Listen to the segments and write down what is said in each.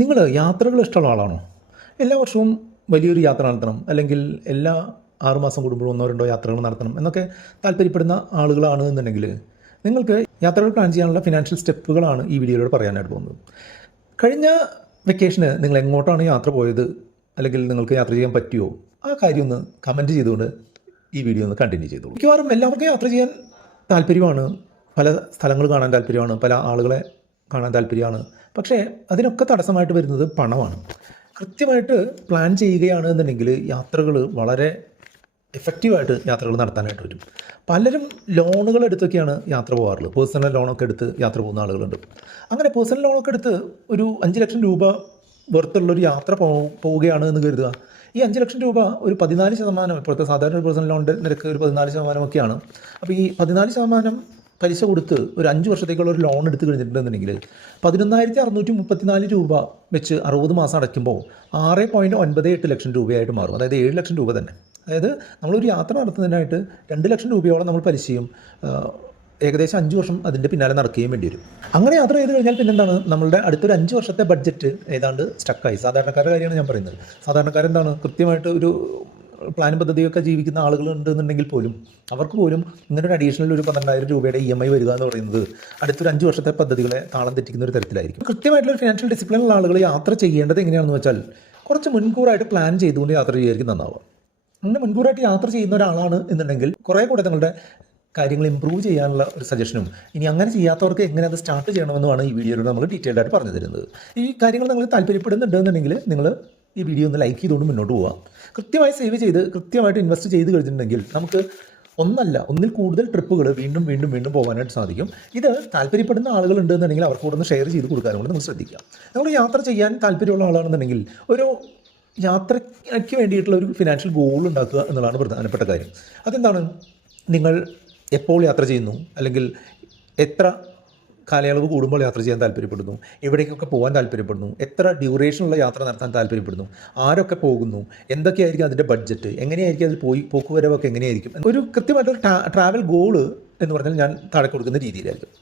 നിങ്ങൾ യാത്രകൾ ഇഷ്ടമുള്ള ആളാണോ? എല്ലാ വർഷവും വലിയൊരു യാത്ര നടത്തണം, അല്ലെങ്കിൽ എല്ലാ 6 മാസം കൂടുമ്പോഴും 1-2 യാത്രകൾ നടത്തണം എന്നൊക്കെ താല്പര്യപ്പെടുന്ന ആളുകളാണ് എന്നുണ്ടെങ്കിൽ നിങ്ങൾക്ക് യാത്രകൾ പ്ലാൻ ചെയ്യാനുള്ള ഫിനാൻഷ്യൽ സ്റ്റെപ്പുകളാണ് ഈ വീഡിയോയിലൂടെ പറയാനായിട്ട് പോകുന്നത്. കഴിഞ്ഞ വെക്കേഷന് നിങ്ങൾ എങ്ങോട്ടാണ് യാത്ര പോയത്, അല്ലെങ്കിൽ നിങ്ങൾക്ക് യാത്ര ചെയ്യാൻ പറ്റുമോ, ആ കാര്യം ഒന്ന് കമൻറ്റ് ചെയ്തുകൊണ്ട് ഈ വീഡിയോ ഒന്ന് കണ്ടിന്യൂ ചെയ്തോളൂ. മിക്കവാറും എല്ലാവർക്കും യാത്ര ചെയ്യാൻ താല്പര്യമാണ്, പല സ്ഥലങ്ങൾ കാണാൻ താല്പര്യമാണ്, പല ആളുകളെ കാണാൻ താല്പര്യമാണ്. പക്ഷേ അതിനൊക്കെ തടസ്സമായിട്ട് വരുന്നത് പണമാണ്. കൃത്യമായിട്ട് പ്ലാൻ ചെയ്യുകയാണ് എന്നുണ്ടെങ്കിൽ യാത്രകൾ വളരെ എഫക്റ്റീവായിട്ട് യാത്രകൾ നടത്താനായിട്ട് വരും. പലരും ലോണുകൾ എടുത്തൊക്കെയാണ് യാത്ര പോകാറുള്ളത്. പേഴ്സണൽ ലോണൊക്കെ എടുത്ത് യാത്ര പോകുന്ന ആളുകളുണ്ട്. അങ്ങനെ പേഴ്സണൽ ലോണൊക്കെ എടുത്ത് ഒരു 5 ലക്ഷം രൂപ വെറുത്തുള്ളൊരു യാത്ര പോവുകയാണ് എന്ന് കരുതുക. ഈ 5 ലക്ഷം രൂപ ഒരു 14%, ഇപ്പോഴത്തെ സാധാരണ പേഴ്സണൽ ലോണിൻ്റെ നിരക്ക് ഒരു 14%ഒക്കെയാണ്. അപ്പോൾ ഈ 14% പലിശ കൊടുത്ത് ഒരു 5 വർഷത്തേക്കുള്ള ഒരു ലോൺ എടുത്ത് കഴിഞ്ഞിട്ടുണ്ടെന്നുണ്ടെങ്കിൽ 11,634 രൂപ വെച്ച് 60 മാസം അടയ്ക്കുമ്പോൾ 6.98 ലക്ഷം രൂപയായിട്ട് മാറും. അതായത് 7 ലക്ഷം രൂപ തന്നെ. അതായത് നമ്മളൊരു യാത്ര നടത്തുന്നതിനായിട്ട് 2 ലക്ഷം രൂപയോളം നമ്മൾ പലിശയും ഏകദേശം 5 വർഷം അതിൻ്റെ പിന്നാലെ നടക്കുകയും വേണ്ടി വരും. അങ്ങനെ യാത്ര ചെയ്ത് കഴിഞ്ഞാൽ പിന്നെന്താണ്, നമ്മളുടെ അടുത്തൊരു 5 വർഷത്തെ ബഡ്ജറ്റ് ഏതാണ്ട് സ്റ്റക്കായി. സാധാരണക്കാരുടെ കാര്യമാണ് ഞാൻ പറയുന്നത്. സാധാരണക്കാരെന്താണ്, കൃത്യമായിട്ട് ഒരു പ്ലാനും പദ്ധതിയൊക്കെ ജീവിക്കുന്ന ആളുകളുണ്ടെന്നുണ്ടെങ്കിൽ പോലും അവർക്ക് പോലും ഇങ്ങനെ ഒരു അഡീഷണൽ ഒരു 12,000 രൂപയുടെ EMI വരിക എന്ന് പറയുന്നത് അടുത്തൊരു 5 വർഷത്തെ പദ്ധതികളെ താളം തെറ്റിക്കുന്ന ഒരു തരത്തിലായിരിക്കും. കൃത്യമായിട്ടുള്ള ഫിനാൻഷ്യൽ ഡിസിപ്ലിനുള്ള ആളുകൾ യാത്ര ചെയ്യേണ്ടത് എങ്ങനെയാണെന്ന് വെച്ചാൽ കുറച്ച് മുൻകൂറായിട്ട് പ്ലാൻ ചെയ്തുകൊണ്ട് യാത്ര ചെയ്യുമായിരിക്കും നന്നാവുക. അങ്ങനെ മുൻകൂറായിട്ട് യാത്ര ചെയ്യുന്ന ഒരാളാണ് എന്നുണ്ടെങ്കിൽ കുറേ കൂടെ നിങ്ങളുടെ കാര്യങ്ങൾ ഇമ്പ്രൂവ് ചെയ്യാനുള്ള ഒരു സജഷനും, ഇനി അങ്ങനെ ചെയ്യാത്തവർക്ക് എങ്ങനെ അത് സ്റ്റാർട്ട് ചെയ്യണമെന്നുമാണ് ഈ വീഡിയോയിലൂടെ നമ്മൾ ഡീറ്റെയിൽഡ് ആയിട്ട് പറഞ്ഞു തരുന്നത്. ഈ കാര്യങ്ങൾ നിങ്ങൾ താല്പര്യപ്പെടുന്നുണ്ടെന്നുണ്ടെങ്കിൽ നിങ്ങൾ ഈ വീഡിയോ ഒന്ന് ലൈക്ക് ചെയ്തുകൊണ്ട് മുന്നോട്ട് പോവുക. കൃത്യമായി സേവ് ചെയ്ത് കൃത്യമായിട്ട് ഇൻവെസ്റ്റ് ചെയ്ത് കഴിഞ്ഞിട്ടുണ്ടെങ്കിൽ നമുക്ക് ഒന്നിൽ കൂടുതൽ ട്രിപ്പുകൾ വീണ്ടും വീണ്ടും വീണ്ടും പോകാനായിട്ട് സാധിക്കും. ഇത് താല്പര്യപ്പെടുന്ന ആളുകളുണ്ട് എന്നുണ്ടെങ്കിൽ അവർക്ക് കൂടെ ഒന്ന് ഷെയർ ചെയ്ത് കൊടുക്കാനും കൂടെ നമ്മൾ ശ്രദ്ധിക്കുക. നമ്മൾ യാത്ര ചെയ്യാൻ താല്പര്യമുള്ള ആളാണെന്നുണ്ടെങ്കിൽ ഒരു യാത്രയ്ക്ക് വേണ്ടിയിട്ടുള്ള ഒരു ഫിനാൻഷ്യൽ ഗോൾ ഉണ്ടാക്കുക എന്നുള്ളതാണ് പ്രധാനപ്പെട്ട കാര്യം. അതെന്താണ്, നിങ്ങൾ എപ്പോൾ യാത്ര ചെയ്യുന്നു, അല്ലെങ്കിൽ എത്ര കാലയളവ് കൂടുമ്പോൾ യാത്ര ചെയ്യാൻ താല്പര്യപ്പെടുന്നു, എവിടേക്കൊക്കെ പോകാൻ താല്പര്യപ്പെടുന്നു, എത്ര ഡ്യൂറേഷനുള്ള യാത്ര നടത്താൻ താല്പര്യപ്പെടുന്നു, ആരൊക്കെ പോകുന്നു, എന്തൊക്കെയായിരിക്കും അതിൻ്റെ ബഡ്ജറ്റ്, എങ്ങനെയായിരിക്കും അതിൽ പോക്കുവരവൊക്കെ എങ്ങനെയായിരിക്കും, ഒരു കൃത്യമായിട്ടൊരു ട്രാവൽ ഗോള് എന്ന് പറഞ്ഞാൽ ഞാൻ താഴെ കൊടുക്കുന്ന രീതിയിലായിരിക്കും.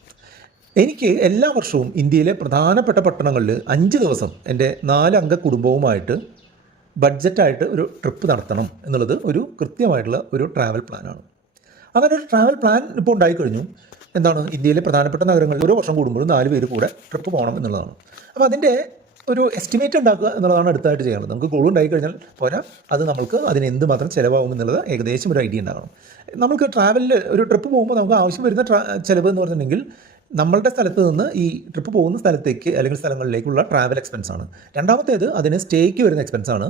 എനിക്ക് എല്ലാ വർഷവും ഇന്ത്യയിലെ പ്രധാനപ്പെട്ട പട്ടണങ്ങളിൽ 5 ദിവസം എൻ്റെ 4 അംഗ കുടുംബവുമായിട്ട് ബഡ്ജറ്റായിട്ട് ഒരു ട്രിപ്പ് നടത്തണം എന്നുള്ളത് ഒരു കൃത്യമായിട്ടുള്ള ഒരു ട്രാവൽ പ്ലാനാണ്. അങ്ങനെ ഒരു ട്രാവൽ പ്ലാൻ ഇപ്പോൾ ഉണ്ടായിക്കഴിഞ്ഞു. എന്താണ്, ഇന്ത്യയിലെ പ്രധാനപ്പെട്ട നഗരങ്ങളിൽ ഓരോ വർഷം കൂടുമ്പോഴും 4 പേര് കൂടെ ട്രിപ്പ് പോകണം എന്നുള്ളതാണ്. അപ്പോൾ അതിൻ്റെ ഒരു എസ്റ്റിമേറ്റ് ഉണ്ടാക്കുക എന്നുള്ളതാണ് അടുത്തായിട്ട് ചെയ്യേണ്ടത്. നമുക്ക് ഗോൾ ഉണ്ടായി കഴിഞ്ഞാൽ പോരാ, അത് നമുക്ക് അതിന് എന്തുമാത്രം ചിലവാകും എന്നുള്ളത് ഏകദേശം ഒരു ഐഡിയ ഉണ്ടാകണം. നമുക്ക് ട്രാവലിൽ ഒരു ട്രിപ്പ് പോകുമ്പോൾ നമുക്ക് ആവശ്യം വരുന്ന ചിലവ് എന്ന് പറഞ്ഞിട്ടുണ്ടെങ്കിൽ നമ്മളുടെ സ്ഥലത്ത് നിന്ന് ഈ ട്രിപ്പ് പോകുന്ന സ്ഥലത്തേക്ക് അല്ലെങ്കിൽ സ്ഥലങ്ങളിലേക്കുള്ള ട്രാവൽ എക്സ്പെൻസാണ്. രണ്ടാമത്തേത് അതിന് സ്റ്റേക്ക് വരുന്ന എക്സ്പെൻസാണ്.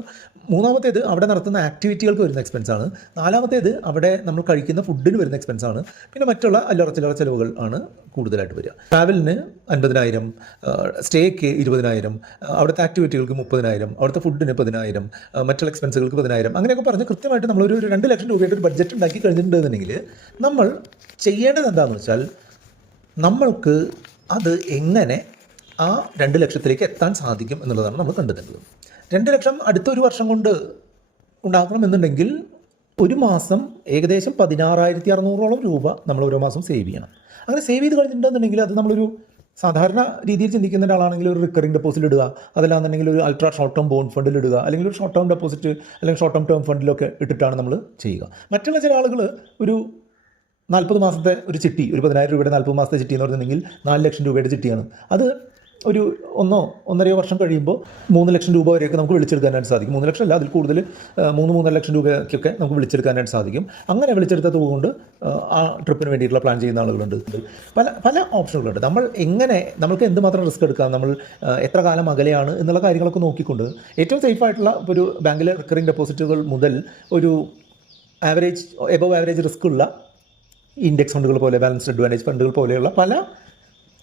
മൂന്നാമത്തേത് അവിടെ നടത്തുന്ന ആക്ടിവിറ്റികൾക്ക് വരുന്ന എക്സ്പെൻസാണ്. നാലാമത്തേത് അവിടെ നമ്മൾ കഴിക്കുന്ന ഫുഡിന് വരുന്ന എക്സ്പെൻസാണ്. പിന്നെ മറ്റുള്ള അല്ലറ ചില്ലറ ചിലവുകൾ ആണ് കൂടുതലായിട്ട് വരിക. ട്രാവലിന് 50,000, സ്റ്റേക്ക് 20,000, അവിടുത്തെ ആക്ടിവിറ്റികൾക്ക് 30,000, അവിടുത്തെ ഫുഡിന് 10,000, മറ്റുള്ള എക്സ്പെൻസുകൾക്ക് 10,000, അങ്ങനെയൊക്കെ പറഞ്ഞ് കൃത്യമായിട്ട് നമ്മളൊരു 2 ലക്ഷം രൂപയുടെ ഒരു ബഡ്ജറ്റ് ഉണ്ടാക്കി കഴിഞ്ഞിട്ടുണ്ടെന്നുണ്ടെങ്കിൽ നമ്മൾ ചെയ്യേണ്ടത് എന്താണെന്ന് വെച്ചാൽ നമ്മൾക്ക് അത് എങ്ങനെ ആ 2 ലക്ഷത്തിലേക്ക് എത്താൻ സാധിക്കും എന്നുള്ളതാണ് നമ്മൾ കണ്ടെത്തേണ്ടത്. 2 ലക്ഷം അടുത്തൊരു വർഷം കൊണ്ട് ഉണ്ടാക്കണമെന്നുണ്ടെങ്കിൽ ഒരു മാസം ഏകദേശം 16,600 രൂപ നമ്മൾ ഓരോ മാസം സേവ് ചെയ്യണം. അങ്ങനെ സേവ് ചെയ്ത് കഴിഞ്ഞിട്ടുണ്ടെന്നുണ്ടെങ്കിൽ അത് നമ്മളൊരു സാധാരണ രീതിയിൽ ചിന്തിക്കുന്ന ഒരാളാണെങ്കിൽ ഒരു റിക്കറിംഗ് ഡെപ്പോസിറ്റ് ഇടുക, അതല്ലാന്നുണ്ടെങ്കിൽ ഒരു അൾട്രാ ഷോർട്ട് ടേം ബോണ്ട് ഫണ്ടിൽ ഇടുക, അല്ലെങ്കിൽ ഒരു ഷോർട്ട് ടേം ഡെപ്പോസിറ്റ് അല്ലെങ്കിൽ ഷോർട്ട് ടേം ഫണ്ടിലൊക്കെ ഇട്ടിട്ടാണ് നമ്മൾ ചെയ്യുക. മറ്റുള്ള ചില ആളുകൾ ഒരു 40 മാസത്തെ ഒരു ചിട്ടി, ഒരു 10,000 രൂപയുടെ 40 മാസത്തെ ചിട്ടി എന്ന് പറഞ്ഞിട്ടുണ്ടെങ്കിൽ 4 ലക്ഷം രൂപയുടെ ചിട്ടിയാണ്. അത് ഒരു 1.5 വർഷം കഴിയുമ്പോൾ 3 ലക്ഷം രൂപ വരെയൊക്കെ നമുക്ക് വിളിച്ചെടുക്കാനായിട്ട് സാധിക്കും. 3 ലക്ഷം അല്ല, അതിൽ കൂടുതൽ 3-3.5 ലക്ഷം രൂപയ്ക്കൊക്കെ നമുക്ക് വിളിച്ചെടുക്കാനായിട്ട് സാധിക്കും. അങ്ങനെ വിളിച്ചെടുത്തത് കൊണ്ട് ആ ട്രിപ്പിന് വേണ്ടിയിട്ടുള്ള പ്ലാൻ ചെയ്യുന്ന ആളുകളുണ്ട്. പല ഓപ്ഷനുകളുണ്ട്. നമ്മൾക്ക് എന്തുമാത്രം റിസ്ക് എടുക്കാം, നമ്മൾ എത്ര കാലം അകലെയാണ് എന്നുള്ള കാര്യങ്ങളൊക്കെ നോക്കിക്കൊണ്ട് ഏറ്റവും സേഫായിട്ടുള്ള ഒരു ബാങ്കിലെ റിക്കറിംഗ് ഡെപ്പോസിറ്റുകൾ മുതൽ ഒരു എബവ് ആവറേജ് റിസ്ക് ഉള്ള ഇൻഡെക്സ് ഫണ്ടുകൾ പോലെ, ബാലൻസ്ഡ് അഡ്വാൻറ്റേജ് ഫണ്ടുകൾ പോലെയുള്ള പല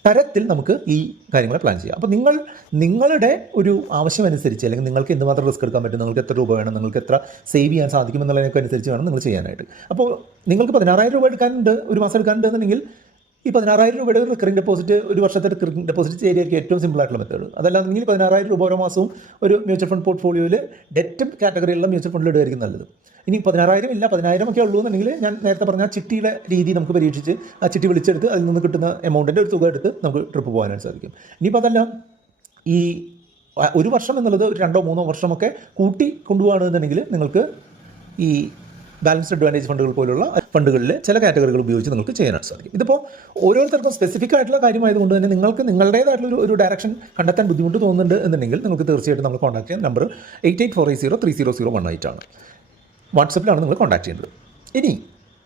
തരത്തിൽ നമുക്ക് ഈ കാര്യങ്ങളെ പ്ലാൻ ചെയ്യാം. അപ്പോൾ നിങ്ങളുടെ ഒരു ആവശ്യമനുസരിച്ച്, അല്ലെങ്കിൽ നിങ്ങൾക്ക് എന്തുമാത്രം റിസ്ക് എടുക്കാൻ പറ്റും, നിങ്ങൾക്ക് എത്ര രൂപ വേണം, നിങ്ങൾക്ക് എത്ര സേവ് ചെയ്യാൻ സാധിക്കും എന്നുള്ളതിനൊക്കെ അനുസരിച്ച് വേണം നിങ്ങൾ ചെയ്യാനായിട്ട്. അപ്പോൾ നിങ്ങൾക്ക് 16,000 രൂപ എടുക്കാനുണ്ട്, ഒരു മാസം എടുക്കാനുണ്ട് എന്നുണ്ടെങ്കിൽ ഈ 16,000 രൂപയുടെ റിക്കറിംഗ് ഡെപ്പോസിറ്റ്, ഒരു വർഷത്തെ റിക്കറിംഗ് ഡെപ്പോസിറ്റ് ചെയ്യുകയായിരിക്കും ഏറ്റവും സിമ്പിളായിട്ടുള്ള മെത്തേഡ്. അതല്ലാന്നെങ്കിൽ 16,000 രൂപ ഓരോ മാസവും ഒരു മ്യൂച്വൽ ഫണ്ട് പോർട്ട്ഫോളിയോയിൽ ഡെറ്റ് കാറ്റഗറിയിലുള്ള മ്യൂച്വൽ ഫണ്ടിൽ ഇടുകയായിരിക്കും നല്ലത്. ഇനി 16,000 ഇല്ല, 10,000 ഒക്കെ ഉള്ളൂ എന്നുണ്ടെങ്കിൽ ഞാൻ നേരത്തെ പറഞ്ഞ ചിട്ടിയുടെ രീതി നമുക്ക് പരീക്ഷിച്ച് ആ ചിട്ടി വിളിച്ചെടുത്ത് അതിൽ നിന്ന് കിട്ടുന്ന എമൗണ്ടിൻ്റെ ഒരു തുക എടുത്ത് നമുക്ക് ട്രിപ്പ് പോകാനായിട്ട് സാധിക്കും. ഇനിയിപ്പോൾ അതല്ല, ഈ ഒരു വർഷം എന്നുള്ളത് ഒരു 2-3 വർഷമൊക്കെ കൂട്ടി കൊണ്ടുപോകുകയാണെന്നുണ്ടെങ്കിൽ നിങ്ങൾക്ക് ഈ ബാലൻസ്ഡ് അഡ്വാൻറ്റേജ് ഫണ്ടുകൾ പോലുള്ള ഫണ്ടുകളിൽ ചില കാറ്റഗറികൾ ഉപയോഗിച്ച് നിങ്ങൾക്ക് ചെയ്യാനായിട്ട് സാധിക്കും. ഇതിപ്പോൾ ഓരോരുത്തർക്കും സ്പെസിഫിക് ആയിട്ടുള്ള കാര്യമായതുകൊണ്ട് തന്നെ നിങ്ങൾക്ക് നിങ്ങളുടേതായിട്ടുള്ള ഒരു ഡയറക്ഷൻ കണ്ടെത്താൻ ബുദ്ധിമുട്ട് തോന്നുന്നുണ്ട് എന്നുണ്ടെങ്കിൽ നിങ്ങൾക്ക് തീർച്ചയായിട്ടും നമ്മൾ കോൺടാക്ട് ചെയ്യാൻ നമ്പർ 8848030018 ആണ്. വാട്സപ്പിലാണ് നിങ്ങൾ കോൺടാക്ട് ചെയ്യേണ്ടത്. ഇനി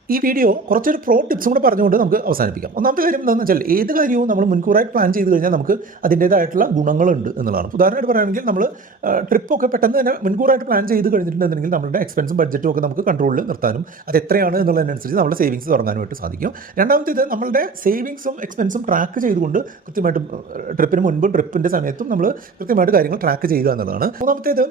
ഈ വീഡിയോ കുറച്ചൊരു പ്രോ ടിപ്സും കൂടെ പറഞ്ഞുകൊണ്ട് നമുക്ക് അവസാനിപ്പിക്കാം. ഒന്നാമത്തെ കാര്യം എന്താണെന്ന് വെച്ചാൽ ഏത് കാര്യവും നമ്മൾ മുൻകൂറായിട്ട് പ്ലാൻ ചെയ്ത് കഴിഞ്ഞാൽ നമുക്ക് അതിൻ്റേതായിട്ടുള്ള ഗുണങ്ങളുണ്ട് എന്നുള്ളതാണ്. ഉദാഹരണമായിട്ട് പറയുകയാണെങ്കിൽ നമ്മൾ ട്രിപ്പൊക്കെ പെട്ടെന്ന് തന്നെ മുൻകൂറായിട്ട് പ്ലാൻ ചെയ്ത് കഴിഞ്ഞിട്ടുണ്ടെങ്കിൽ നമ്മുടെ എക്സ്പെൻസും ബഡ്ജറ്റും ഒക്കെ നമുക്ക് കൺട്രോളിൽ നിർത്താനും അത് എത്രയാണ് എന്നുള്ളതിനനുസരിച്ച് നമ്മുടെ സേവിങ്സ് തുടങ്ങാനുമായിട്ട് സാധിക്കും. രണ്ടാമത്തേത് നമ്മളുടെ സേവിങ്സും എക്സ്പെൻസും ട്രാക്ക് ചെയ്തുകൊണ്ട് കൃത്യമായിട്ട് ട്രിപ്പിന് മുൻപും ട്രിപ്പിൻ്റെ സമയത്തും നമ്മൾ കൃത്യമായിട്ട് കാര്യങ്ങൾ ട്രാക്ക് ചെയ്യുക എന്നുള്ളതാണ്. മൂന്നാമത്തേത്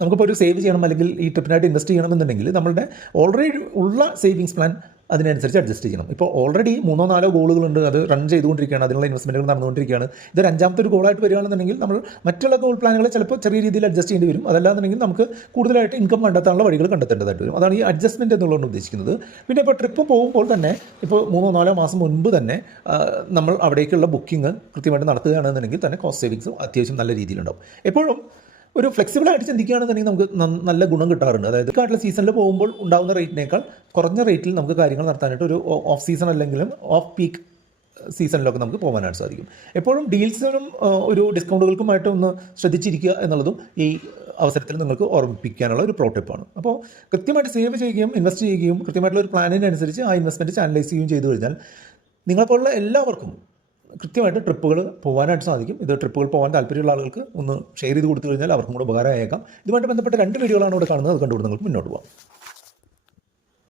നമുക്കിപ്പോൾ ഒരു സേവ് ചെയ്യണം അല്ലെങ്കിൽ ഈ ട്രിപ്പിനായിട്ട് ഇൻവെസ്റ്റ് ചെയ്യണമെന്നുണ്ടെങ്കിൽ നമ്മളുടെ ഓൾറെഡി ഉള്ള സേവിങ്സ് പ്ലാൻ അതിനനുസരിച്ച് അഡ്ജസ്റ്റ് ചെയ്യണം. ഇപ്പോൾ ഓൾറെഡി 3-4 ഗോളുകളുണ്ട്, അത് റൺ ചെയ്തുകൊണ്ടിരിക്കുകയാണ്, അതിനുള്ള ഇൻവെസ്റ്റ്മെൻറ്റുകൾ നടന്നുകൊണ്ടിരിക്കുകയാണ്. ഇത് 5ാമത്തെ ഒരു ഗോളായിട്ട് വരികയാണെന്നുണ്ടെങ്കിൽ നമ്മൾ മറ്റുള്ള ഗോൾ പ്ലാനുകൾ ചിലപ്പോൾ ചെറിയ രീതിയിൽ അഡ്ജസ്റ്റ് ചെയ്യേണ്ടി വരും. അതല്ലാന്നുണ്ടെങ്കിൽ നമുക്ക് കൂടുതലായിട്ട് ഇൻകം കണ്ടെത്താനുള്ള വഴികൾ കണ്ടെത്തേണ്ടതായിട്ട് വരും. അതാണ് ഈ അഡ്ജസ്റ്റ്മെൻറ്റ് എന്നുള്ളതുകൊണ്ട് ഉദ്ദേശിക്കുന്നത്. പിന്നെ ഇപ്പോൾ ട്രിപ്പ് പോകുമ്പോൾ തന്നെ ഇപ്പോൾ 3-4 മാസം മുൻപ് തന്നെ നമ്മൾ അവിടേക്കുള്ള ബുക്കിംഗ് കൃത്യമായിട്ട് നടത്തുകയാണെന്നുണ്ടെങ്കിൽ തന്നെ കോസ്റ്റ് സേവിങ്സും അത്യാവശ്യം നല്ല രീതിയിലുണ്ടാവും. എപ്പോഴും ഒരു ഫ്ലെക്സിബിളായിട്ട് ചിന്തിക്കുകയാണെന്നുണ്ടെങ്കിൽ നമുക്ക് നല്ല ഗുണം കിട്ടാറുണ്ട്. അതായത് കാട്ടിലെ സീസണിൽ പോകുമ്പോൾ ഉണ്ടാകുന്ന റേറ്റിനേക്കാൾ കുറഞ്ഞ റേറ്റിൽ നമുക്ക് കാര്യങ്ങൾ നടത്താനായിട്ട് ഒരു ഓഫ് സീസൺ അല്ലെങ്കിലും ഓഫ് പീക്ക് സീസണിലൊക്കെ നമുക്ക് പോകാനായിട്ട് സാധിക്കും. എപ്പോഴും ഡീൽസിനും ഒരു ഡിസ്കൗണ്ടുകൾക്കുമായിട്ട് ഒന്ന് ശ്രദ്ധിച്ചിരിക്കുക എന്നുള്ളതും ഈ അവസരത്തിൽ നിങ്ങൾക്ക് ഓർമ്മിപ്പിക്കാനുള്ള ഒരു പ്രോട്ടിപ്പാണ്. അപ്പോൾ കൃത്യമായിട്ട് സേവ് ചെയ്യുകയും ഇൻവെസ്റ്റ് ചെയ്യുകയും കൃത്യമായിട്ടുള്ള ഒരു പ്ലാനിനനുസരിച്ച് ആ ഇൻവെസ്റ്റ്മെൻറ്റ് ചാനലൈസ് ചെയ്യുകയും ചെയ്തു കഴിഞ്ഞാൽ നിങ്ങളെപ്പോലുള്ള എല്ലാവർക്കും കൃത്യമായിട്ട് ട്രിപ്പുകൾ പോകാനായിട്ട് സാധിക്കും. ഇത് ട്രിപ്പുകൾ പോകാൻ താല്പര്യമുള്ള ആളുകൾക്ക് ഒന്ന് ഷെയർ ചെയ്ത് കൊടുത്തു കഴിഞ്ഞാൽ അവർക്കും കൂടെ ഉപകാരമായേക്കാം. ഇതുമായിട്ട് ബന്ധപ്പെട്ട 2 വീഡിയോകളാണ് ഇവിടെ കാണുന്നത്. അത് കണ്ടുകൊണ്ട് നിങ്ങൾക്ക് മുന്നോട്ട് പോകാം.